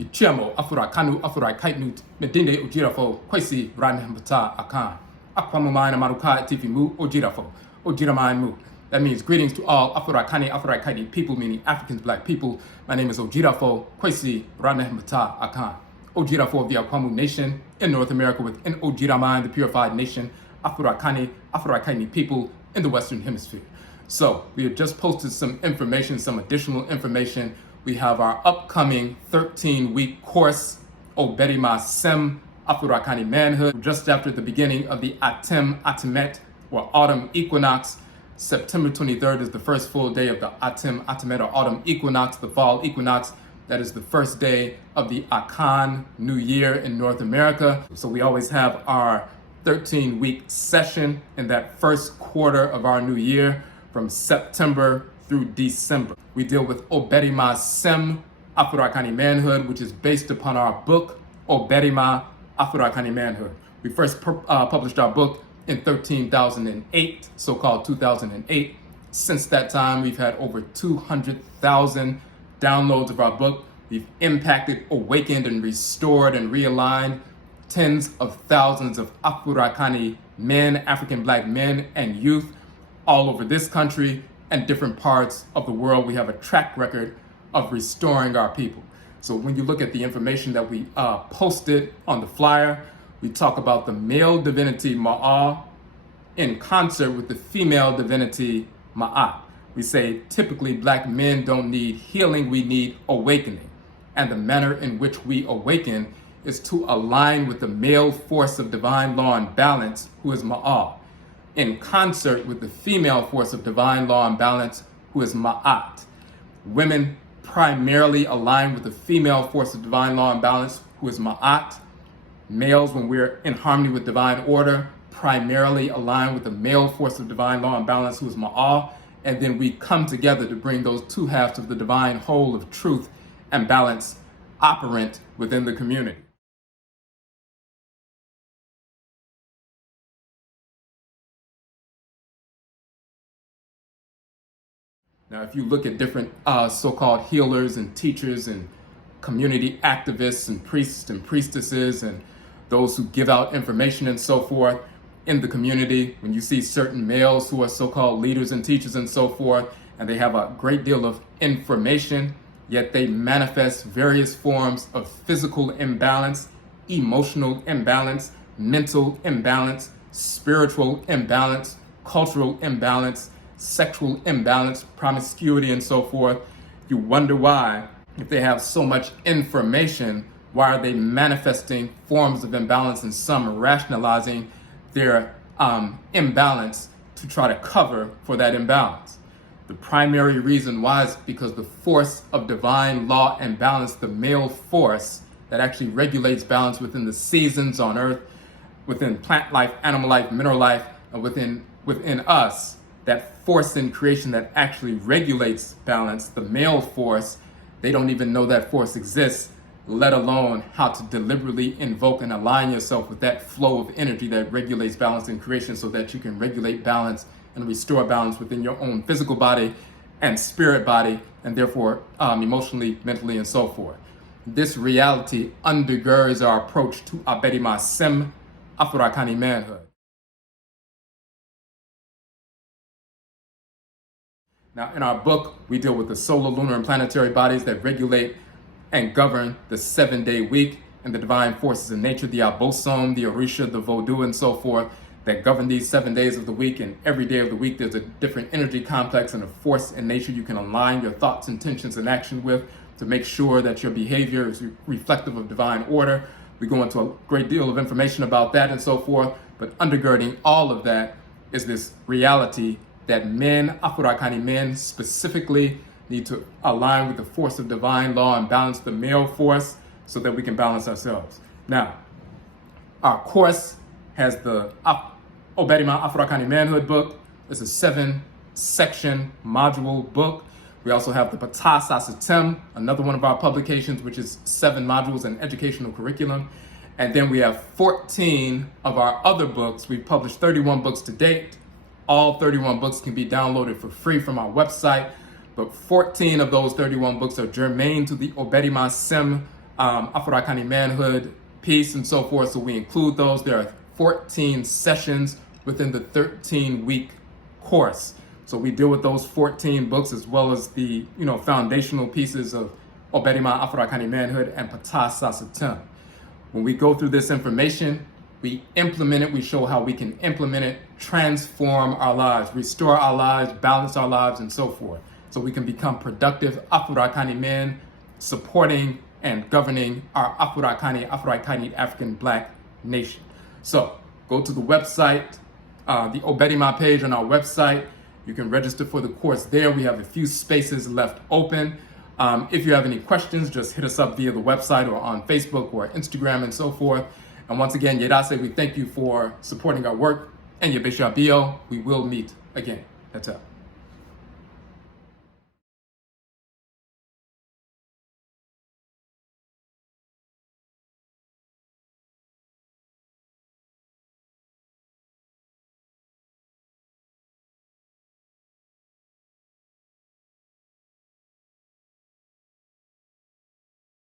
Ichiamo Afurakani Afuraitkaitnit Medinde Ojirafo Kwesi Ranhambata Akan Aquamamina Maruka Tifimu Ojirafo Mu. That means greetings to all Afurakani Afuraitkaitnit people, meaning Africans, black people. My name is Ojirafo Kwesi Ranhambata Akan. Ojirafo of the Akwamu Nation in North America within Ojiraman, the purified nation, Afurakani Afuraitkaitnit people in the Western Hemisphere. So we have just posted some information, some additional information. We have our upcoming 13-week course, Obarimasem, Afurakani Manhood, just after the beginning of the Atem-Atemet, or autumn equinox. September 23rd is the first full day of the Atem-Atemet, or autumn equinox, the fall equinox. That is the first day of the Akan New Year in North America. So we always have our 13-week session in that first quarter of our new year from September through December. We deal with Obarimasem, Afurakani Manhood, which is based upon our book, Obarima, Afurakani Manhood. We first published our book in 2008, so-called 2008. Since that time, we've had over 200,000 downloads of our book. We've impacted, awakened, and restored and realigned tens of thousands of Afurakani men, African black men and youth all over this country and different parts of the world. We have a track record of restoring our people. So when you look at the information that we posted on the flyer, we talk about the male divinity MAA in concert with the female divinity Ma'at. We say typically black men don't need healing, we need awakening. And the manner in which we awaken is to align with the male force of divine law and balance, who is Ma'a, in concert with the female force of divine law and balance, who is Ma'at. Women primarily align with the female force of divine law and balance, who is Ma'at. Males, when we're in harmony with divine order, primarily align with the male force of divine law and balance, who is Ma'a. And then we come together to bring those two halves of the divine whole of truth and balance operant within the community. Now, if you look at different so-called healers and teachers and community activists and priests and priestesses and those who give out information and so forth in the community, when you see certain males who are so-called leaders and teachers and so forth, and they have a great deal of information, yet they manifest various forms of physical imbalance, emotional imbalance, mental imbalance, spiritual imbalance, cultural imbalance, sexual imbalance, promiscuity, and so forth. You wonder why, if they have so much information, why are they manifesting forms of imbalance and some rationalizing their imbalance to try to cover for that imbalance? The primary reason why is because the force of divine law and balance, the male force that actually regulates balance within the seasons on earth, within plant life, animal life, mineral life, and within us, that force in creation that actually regulates balance, the male force, they don't even know that force exists, let alone how to deliberately invoke and align yourself with that flow of energy that regulates balance in creation so that you can regulate balance and restore balance within your own physical body and spirit body, and therefore emotionally, mentally, and so forth. This reality undergirds our approach to Obarimasem, Afurakani Manhood. Now, in our book, we deal with the solar, lunar, and planetary bodies that regulate and govern the 7-day week and the divine forces in nature, the Abosom, the Orisha, the Vodou, and so forth, that govern these 7 days of the week. And every day of the week, there's a different energy complex and a force in nature you can align your thoughts, intentions, and action with to make sure that your behavior is reflective of divine order. We go into a great deal of information about that and so forth, but undergirding all of that is this reality that men, Afurakani men specifically, need to align with the force of divine law and balance the male force so that we can balance ourselves. Now, our course has the Obarima Afurakani Manhood book. It's a 7-section module book. We also have the PTAH SASETEM, another one of our publications, which is 7 modules and educational curriculum. And then we have 14 of our other books. We've published 31 books to date. All 31 books can be downloaded for free from our website, but 14 of those 31 books are germane to the Obarimasem Afurakani Manhood, Peace, and so forth. So we include those. There are 14 sessions within the 13-week course. So we deal with those 14 books as well as the foundational pieces of OBARIMA, Afurakani Manhood, and PTAH SASETEM. When we go through this information, we implement it, we show how we can implement it, transform our lives, restore our lives, balance our lives, and so forth. So we can become productive Afurakani men, supporting and governing our Afuraitkaitnit African Black nation. So go to the website, the OBARIMA page on our website. You can register for the course there. We have a few spaces left open. If you have any questions, just hit us up via the website or on Facebook or Instagram and so forth. And once again, Yedase, we thank you for supporting our work. And Yebesha Bio, we will meet again. That's up.